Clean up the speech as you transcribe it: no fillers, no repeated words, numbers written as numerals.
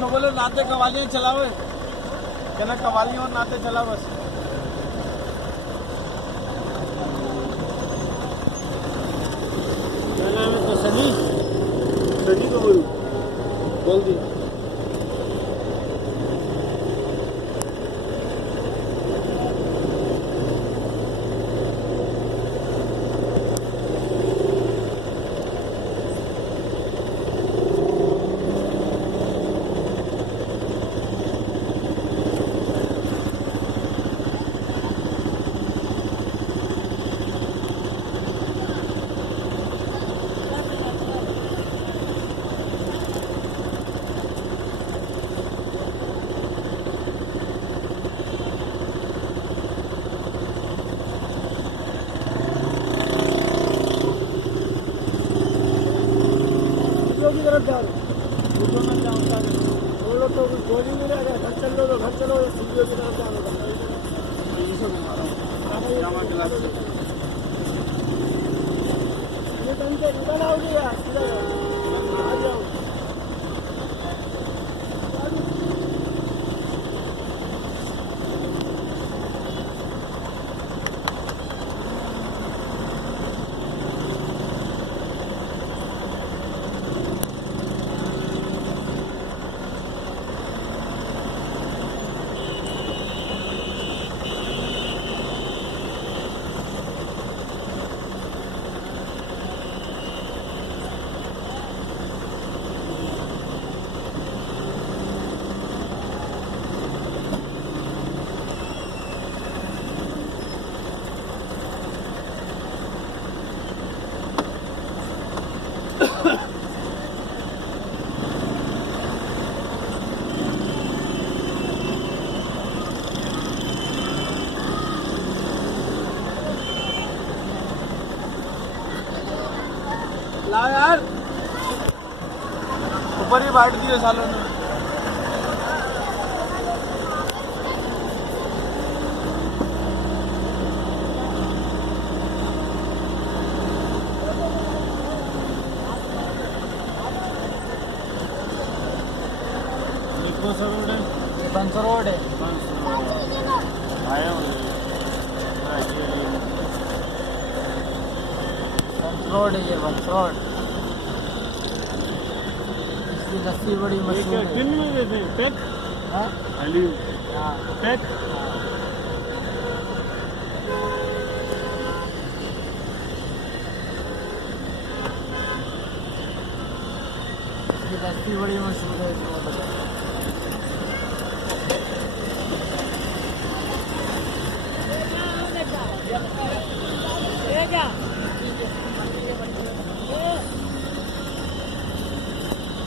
उसको बोले नाते कवालियाँ चलाओ, कहना कवालियाँ और नाते चला बस। क्या नाम है तो सनी को बोल दी। की तरफ जाओ, बोलो तो गोली मिले, अगर घर चल लो तो घर चलो, या सीढ़ियों की तरफ जाओ। ये टाइम से निकल आओगे या सीधा आ जाओ। ला यार, ऊपर ही बांट दिए सालों ने। कौन सा रोड है? ये बंस रोड है। आया बंस रोड है, ये बंस रोड। इसकी लस्सी बड़ी मशहूर है। किन में देते हैं पैक? हाँ पैक। इसकी लस्सी बड़ी मशहूर है।